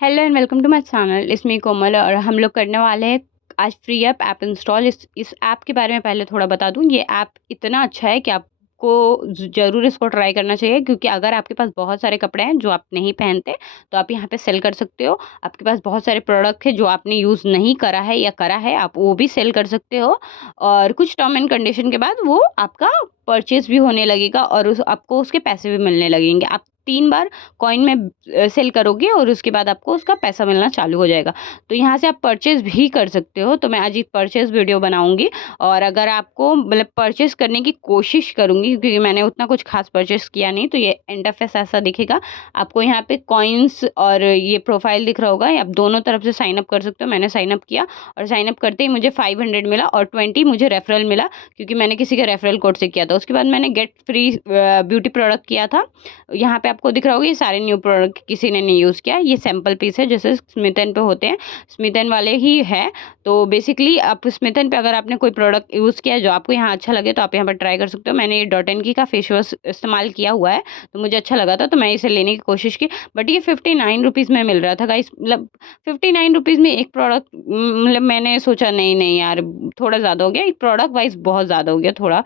Hello and welcome to my channel. इसमें कोमल और हम लोग करने वाले हैं आज फ्री ऐप इंस्टॉल। इस ऐप के बारे में पहले थोड़ा बता दूं। ये ऐप इतना अच्छा है कि आपको ज़रूर इसको ट्राई करना चाहिए, क्योंकि अगर आपके पास बहुत सारे कपड़े हैं जो आप नहीं पहनते तो आप यहाँ पे सेल कर सकते हो। आपके पास बहुत सारे प्रोडक्ट है जो आपने यूज़ नहीं करा है या करा है, आप वो भी सेल कर सकते हो। और कुछ टर्म एंड कंडीशन के बाद वो आपका परचेज भी होने लगेगा और आपको उसके पैसे भी मिलने लगेंगे। आप 3 बार कॉइन में सेल करोगे और उसके बाद आपको उसका पैसा मिलना चालू हो जाएगा। तो यहाँ से आप परचेज़ भी कर सकते हो। तो मैं आज एक परचेज़ वीडियो बनाऊँगी और अगर आपको मतलब परचेज़ करने की कोशिश करूँगी, क्योंकि मैंने उतना कुछ ख़ास परचेज़ किया नहीं, तो ये इंटरफेस ऐसा दिखेगा। आपको यहाँ पे कॉइन्स और ये प्रोफाइल दिख रहा होगा, आप दोनों तरफ से साइन अप कर सकते हो। मैंने साइन अप किया और साइन अप करते ही मुझे 500 मिला और 20 मुझे रेफरल मिला, क्योंकि मैंने किसी के रेफरल कोड से किया था। उसके बाद मैंने गेट फ्री ब्यूटी प्रोडक्ट किया था। यहाँ पे आपको दिख रहा होगा ये सारे न्यू प्रोडक्ट किसी ने नहीं यूज़ किया। ये सैम्पल पीस है, जैसे स्मिथ एंड पे होते हैं, स्मिथ एंड वाले ही है। तो बेसिकली आप स्मिथ एंड पे अगर आपने कोई प्रोडक्ट यूज़ किया है जो आपको यहाँ अच्छा लगे तो आप यहाँ पर ट्राई कर सकते हो। मैंने ये डॉट एन की का फेस वॉश इस्तेमाल किया हुआ है, तो मुझे अच्छा लगा था, तो मैं इसे लेने की कोशिश की। बट ये 59 रुपीज़ में मिल रहा था गाइस। मतलब 59 रुपीज़ में एक प्रोडक्ट, मतलब मैंने सोचा नहीं नहीं यार, थोड़ा ज़्यादा हो गया, एक प्रोडक्ट वाइज बहुत ज़्यादा हो गया थोड़ा,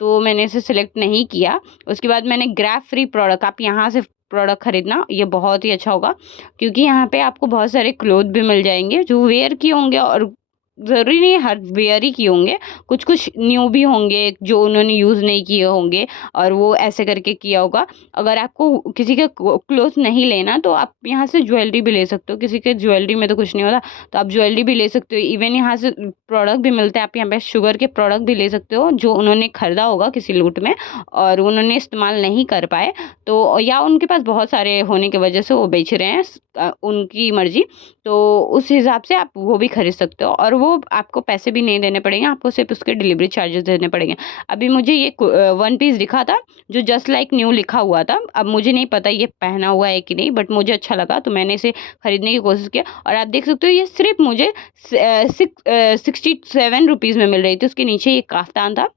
तो मैंने इसे सिलेक्ट नहीं किया। उसके बाद मैंने ग्रैब फ्री प्रोडक्ट, आप यहाँ से प्रोडक्ट खरीदना, ये बहुत ही अच्छा होगा, क्योंकि यहाँ पे आपको बहुत सारे क्लोथ भी मिल जाएंगे जो वेयर किए होंगे, और ज़रूरी नहीं है हर वेयर ही किए होंगे, कुछ कुछ न्यू भी होंगे जो उन्होंने यूज़ नहीं किए होंगे और वो ऐसे करके किया होगा। अगर आपको किसी का क्लोथ नहीं लेना तो आप यहाँ से ज्वेलरी भी ले सकते हो। किसी के ज्वेलरी में तो कुछ नहीं होता, तो आप ज्वेलरी भी ले सकते हो। इवन यहाँ से प्रोडक्ट भी मिलते हैं, आप यहाँ पे शुगर के प्रोडक्ट भी ले सकते हो जो उन्होंने खरीदा होगा किसी लूट में और उन्होंने इस्तेमाल नहीं कर पाए, तो या उनके पास बहुत सारे होने की वजह से वो बेच रहे हैं, उनकी मर्जी। तो उस हिसाब से आप वो भी खरीद सकते हो और वो आपको पैसे भी नहीं देने पड़ेंगे, आपको सिर्फ उसके डिलीवरी चार्जेस देने पड़ेंगे। अभी मुझे ये वन पीस दिखा था जो जस्ट लाइक न्यू लिखा हुआ था। अब मुझे नहीं पता ये पहना हुआ है कि नहीं, बट मुझे अच्छा लगा तो मैंने इसे खरीदने की कोशिश किया। और आप देख सकते हो ये सिर्फ मुझे 67 रुपीज़ में मिल रही थी। उसके नीचे ये काफ्तान था।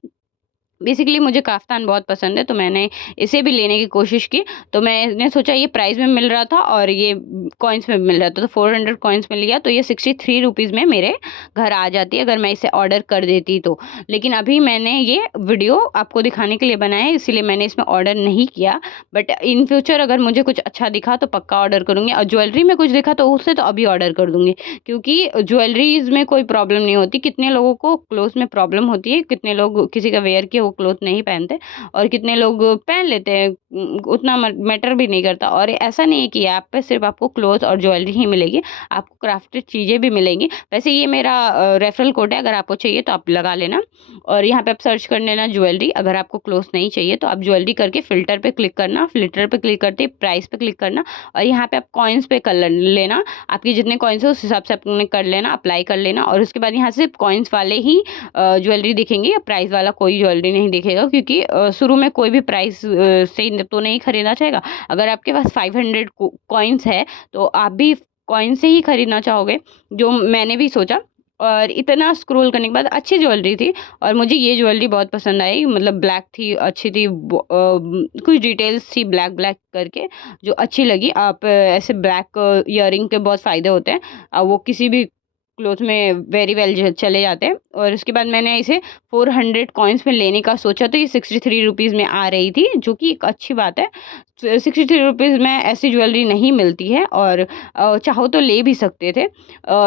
बेसिकली मुझे काफ्तान बहुत पसंद है, तो मैंने इसे भी लेने की कोशिश की। तो मैंने सोचा ये प्राइस में मिल रहा था और ये कॉइन्स में मिल रहा था, तो 400 कॉइन्स में लिया, तो ये 63 रुपीज़ में मेरे घर आ जाती अगर मैं इसे ऑर्डर कर देती तो। लेकिन अभी मैंने ये वीडियो आपको दिखाने के लिए बनाया है, इसीलिए मैंने इसमें ऑर्डर नहीं किया। बट इन फ्यूचर अगर मुझे कुछ अच्छा दिखा तो पक्का ऑर्डर करूँगी, और ज्वेलरी में कुछ दिखा तो उससे तो अभी ऑर्डर कर दूँगी, क्योंकि ज्वेलरीज में कोई प्रॉब्लम नहीं होती। कितने लोगों को क्लोथ में प्रॉब्लम होती है, कितने लोग किसी का वेयर किया क्लोथ नहीं पहनते और कितने लोग पहन लेते हैं, उतना मैटर भी नहीं करता। और ऐसा नहीं है कि ऐप पे सिर्फ आपको क्लोथ और ज्वेलरी ही मिलेगी, आपको क्राफ्टेड चीज़ें भी मिलेंगी। वैसे ये मेरा रेफरल कोड है, अगर आपको चाहिए तो आप लगा लेना। और यहाँ पे आप सर्च कर लेना ज्वेलरी। अगर आपको क्लोथ नहीं चाहिए तो आप ज्वेलरी करके फ़िल्टर पे क्लिक करना, फ़िल्टर पे क्लिक करते ही प्राइस पे क्लिक करना और यहाँ पे आप कॉइन्स पे कर लेना। आपके जितने कॉइन्स है उस हिसाब से आपने कर लेना, अप्लाई कर लेना। और उसके बाद यहाँ से कॉइन्स वाले ही ज्वेलरी दिखेंगे, प्राइस वाला कोई ज्वेलरी नहीं दिखेगा, क्योंकि शुरू में कोई भी प्राइस से तो नहीं खरीदना चाहेगा। अगर आपके पास 500 कॉइन्स है तो आप भी कॉइन से ही खरीदना चाहोगे, जो मैंने भी सोचा। और इतना स्क्रॉल करने के बाद अच्छी ज्वेलरी थी और मुझे ये ज्वेलरी बहुत पसंद आई। मतलब ब्लैक थी, अच्छी थी, कुछ डिटेल्स थी ब्लैक ब्लैक करके जो अच्छी लगी। आप ऐसे ब्लैक ईयरिंग के बहुत फ़ायदे होते हैं, वो किसी भी क्लोथ में वेरी वेल चले जाते हैं। और उसके बाद मैंने इसे 400 कॉइन्स में लेने का सोचा, तो ये 63 रुपीज़ में आ रही थी, जो कि एक अच्छी बात है। 63 रुपीज़ में ऐसी ज्वेलरी नहीं मिलती है और चाहो तो ले भी सकते थे।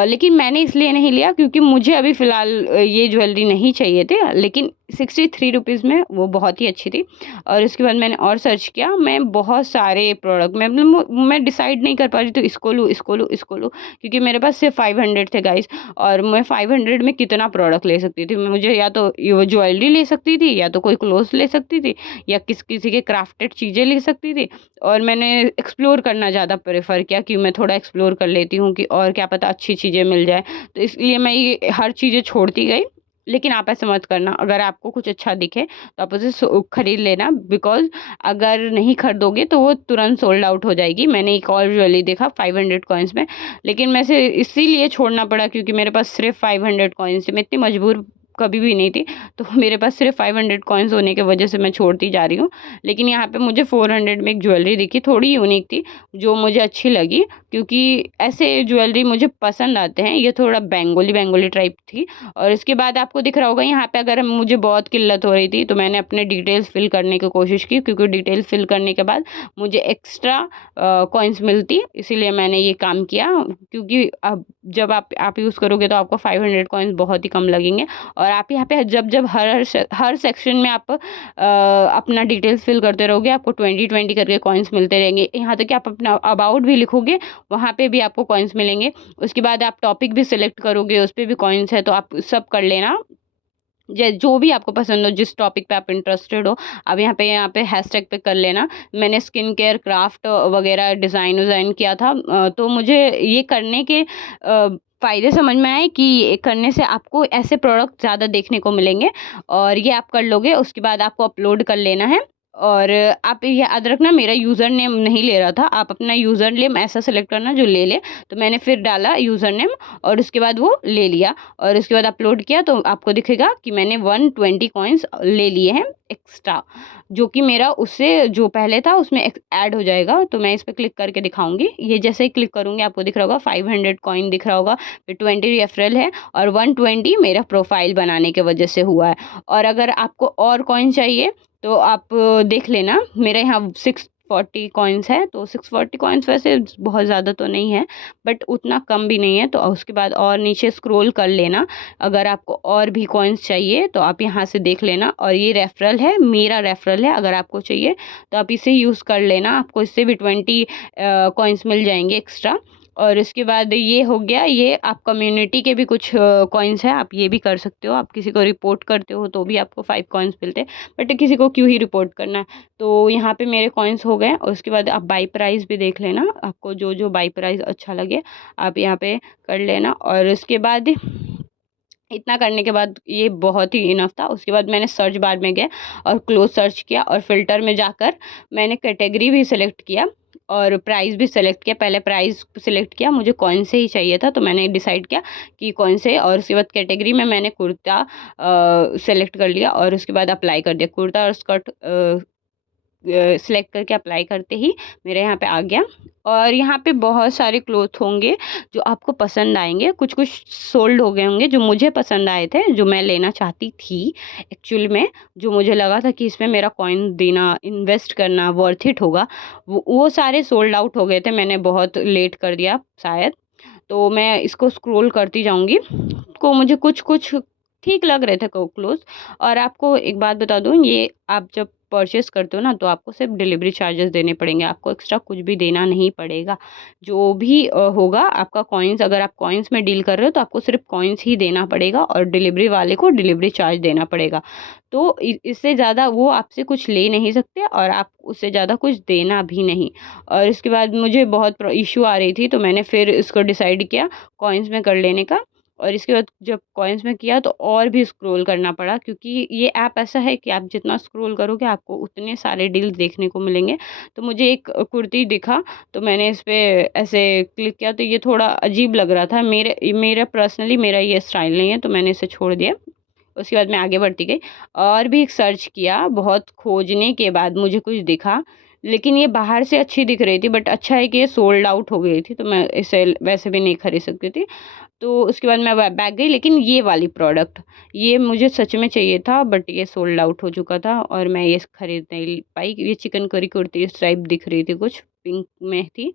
लेकिन मैंने इसलिए नहीं लिया क्योंकि मुझे अभी फ़िलहाल ये ज्वेलरी नहीं चाहिए थे, लेकिन 63 रुपीज़ में वो बहुत ही अच्छी थी। और उसके बाद मैंने और सर्च किया, मैं बहुत सारे प्रोडक्ट में मतलब मैं डिसाइड नहीं कर पा रही, तो इसको लूँ, इसको लूँ, इसको लूँ, क्योंकि मेरे पास सिर्फ 500 थे गाइस। और मैं 500 में कितना प्रोडक्ट ले सकती थी। मुझे या तो ये ज्वेलरी ले सकती थी, या तो कोई क्लोथ्स ले सकती थी, या किसी के क्राफ्टेड चीज़ें ले सकती थी। और मैंने एक्सप्लोर करना ज़्यादा प्रेफर किया कि मैं थोड़ा एक्सप्लोर कर लेती हूँ कि और क्या पता अच्छी चीज़ें मिल जाए, तो इसलिए मैं ये हर चीज़ें छोड़ती गई। लेकिन आप ऐसा मत करना, अगर आपको कुछ अच्छा दिखे तो आप उसे खरीद लेना, बिकॉज़ अगर नहीं खरीदोगे तो वो तुरंत सोल्ड आउट हो जाएगी। मैंने एक और ज्वेलरी देखा 500 कॉइन्स में, लेकिन मैं इसे इसीलिए छोड़ना पड़ा क्योंकि मेरे पास सिर्फ 500 कॉइन्स थे। मैं इतनी मजबूर कभी भी नहीं थी, तो मेरे पास सिर्फ 500 कॉइन्स होने की वजह से मैं छोड़ती जा रही हूँ। लेकिन यहाँ पे मुझे 400 में एक ज्वेलरी दिखी, थोड़ी यूनिक थी, जो मुझे अच्छी लगी, क्योंकि ऐसे ज्वेलरी मुझे पसंद आते हैं। ये थोड़ा बेंगोली टाइप थी। और इसके बाद आपको दिख रहा होगा यहाँ पे, अगर मुझे बहुत किल्लत हो रही थी तो मैंने अपने डिटेल्स फिल करने की कोशिश की, क्योंकि डिटेल्स फिल करने के बाद मुझे एक्स्ट्रा कॉइन्स मिलती, इसीलिए मैंने ये काम किया। क्योंकि अब जब आप यूज़ करोगे तो आपको 500 कॉइन्स बहुत ही कम लगेंगे। और आप यहाँ पे जब हर सेक्शन में आप अपना डिटेल्स फिल करते रहोगे, आपको 20-20 करके कॉइन्स मिलते रहेंगे। यहाँ तक कि आप अपना अबाउट भी लिखोगे, वहाँ पे भी आपको कॉइन्स मिलेंगे। उसके बाद आप टॉपिक भी सिलेक्ट करोगे, उस पे भी कॉइन्स है, तो आप सब कर लेना। जो भी आपको पसंद हो, जिस टॉपिक पे आप इंटरेस्टेड हो, अब यहाँ पे हैशटैग पे कर लेना। मैंने स्किन केयर, क्राफ्ट वगैरह डिज़ाइन विज़ाइन किया था। तो मुझे ये करने के फ़ायदे समझ में आए कि ये करने से आपको ऐसे प्रोडक्ट ज़्यादा देखने को मिलेंगे, और ये आप कर लोगे। उसके बाद आपको अपलोड कर लेना है। और आप ये याद रखना, मेरा यूज़र नेम नहीं ले रहा था। आप अपना यूज़र नेम ऐसा सेलेक्ट करना जो ले ले। तो मैंने फिर डाला यूज़र नेम, और उसके बाद वो ले लिया, और उसके बाद अपलोड किया तो आपको दिखेगा कि मैंने 120 कॉइन्स ले लिए हैं एक्स्ट्रा, जो कि मेरा उससे जो पहले था उसमें ऐड हो जाएगा। तो मैं इस पे क्लिक करके दिखाऊंगी। ये जैसे ही क्लिक करूंगी आपको दिख रहा होगा 500 कॉइन दिख रहा होगा, फिर 20 रेफरल है, और 120 मेरा प्रोफाइल बनाने के वजह से हुआ है। और अगर आपको और कॉइन चाहिए तो आप देख लेना, मेरे यहाँ 640 कॉइन्स है। तो 640 कॉइन्स वैसे बहुत ज़्यादा तो नहीं है, बट उतना कम भी नहीं है। तो उसके बाद और नीचे स्क्रॉल कर लेना, अगर आपको और भी कॉइन्स चाहिए तो आप यहाँ से देख लेना। और ये रेफरल है, मेरा रेफरल है, अगर आपको चाहिए तो आप इसे यूज़ कर लेना, आपको इससे भी 20 कॉइन्स मिल जाएंगे एक्स्ट्रा। और इसके बाद ये हो गया, ये आप कम्युनिटी के भी कुछ कॉइन्स हैं, आप ये भी कर सकते हो। आप किसी को रिपोर्ट करते हो तो भी आपको 5 कॉइन्स मिलते हैं, बट किसी को क्यों ही रिपोर्ट करना है। तो यहाँ पे मेरे कॉइन्स हो गए। और उसके बाद आप बाई प्राइस भी देख लेना, आपको जो जो बाई प्राइस अच्छा लगे आप यहाँ पे कर लेना। और उसके बाद इतना करने के बाद ये बहुत ही इनफ था। उसके बाद मैंने सर्च बार में गया और क्लोज सर्च किया, और फिल्टर में जाकर मैंने कैटेगरी भी सिलेक्ट किया और प्राइस भी सिलेक्ट किया। पहले प्राइस सिलेक्ट किया, मुझे कौन से ही चाहिए था, तो मैंने डिसाइड किया कि कौन से। और उसके बाद कैटेगरी में मैंने कुर्ता सेलेक्ट कर लिया, और उसके बाद अप्लाई कर दिया। कुर्ता और स्कर्ट सिलेक्ट करके अप्लाई करते ही मेरे यहाँ पे आ गया। और यहाँ पे बहुत सारे क्लोथ होंगे जो आपको पसंद आएंगे, कुछ कुछ सोल्ड हो गए होंगे जो मुझे पसंद आए थे, जो मैं लेना चाहती थी एक्चुअल में, जो मुझे लगा था कि इसमें मेरा कॉइन देना, इन्वेस्ट करना वर्थ इट होगा, वो सारे सोल्ड आउट हो गए थे। मैंने बहुत लेट कर दिया शायद, तो मैं इसको स्क्रॉल करती जाऊंगी। को मुझे कुछ कुछ ठीक लग रहे थे क्लोथ। और आपको एक बात बता दूं, ये आप जब परचेस करते हो ना, तो आपको सिर्फ डिलीवरी चार्जेस देने पड़ेंगे, आपको एक्स्ट्रा कुछ भी देना नहीं पड़ेगा। जो भी होगा आपका कॉइन्स, अगर आप कॉइन्स में डील कर रहे हो तो आपको सिर्फ कॉइन्स ही देना पड़ेगा, और डिलीवरी वाले को डिलीवरी चार्ज देना पड़ेगा। तो इससे ज़्यादा वो आपसे कुछ ले नहीं सकते, और आप उससे ज़्यादा कुछ देना भी नहीं। और इसके बाद मुझे बहुत इशू आ रही थी, तो मैंने फिर इसको डिसाइड किया कॉइन्स में कर लेने का। और इसके बाद जब कॉइन्स में किया तो और भी स्क्रॉल करना पड़ा, क्योंकि ये ऐप ऐसा है कि आप जितना स्क्रॉल करोगे आपको उतने सारे डील्स देखने को मिलेंगे। तो मुझे एक कुर्ती दिखा, तो मैंने इस पर ऐसे क्लिक किया, तो ये थोड़ा अजीब लग रहा था, मेरा पर्सनली मेरा ये स्टाइल नहीं है, तो मैंने इसे छोड़ दिया। उसके बाद मैं आगे बढ़ती गई, और भी सर्च किया, बहुत खोजने के बाद मुझे कुछ दिखा। लेकिन ये बाहर से अच्छी दिख रही थी, बट अच्छा है कि ये सोल्ड आउट हो गई थी, तो मैं इसे वैसे भी नहीं खरीद सकती थी। तो उसके बाद मैं बैक गई, लेकिन ये वाली प्रोडक्ट ये मुझे सच में चाहिए था, बट ये सोल्ड आउट हो चुका था, और मैं ये खरीद नहीं पाई। ये चिकन करी कुर्ती इस टाइप दिख रही थी, कुछ पिंक में थी,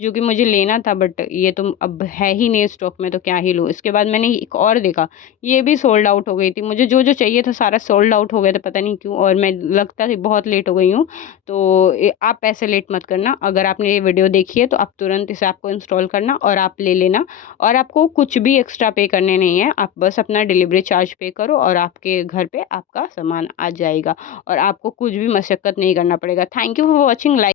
जो कि मुझे लेना था, बट ये तो अब है ही नहीं स्टॉक में, तो क्या ही लूँ। इसके बाद मैंने एक और देखा, ये भी सोल्ड आउट हो गई थी। मुझे जो जो चाहिए था सारा सोल्ड आउट हो गया था, पता नहीं क्यों, और मैं लगता है बहुत लेट हो गई हूँ। तो आप ऐसे लेट मत करना, अगर आपने ये वीडियो देखी है तो आप तुरंत इसे आपको इंस्टॉल करना और आप ले लेना। और आपको कुछ भी एक्स्ट्रा पे करने नहीं है, आप बस अपना डिलीवरी चार्ज पे करो और आपके घर पे आपका सामान आ जाएगा, और आपको कुछ भी मशक्क़त नहीं करना पड़ेगा। Thank you for watching. Like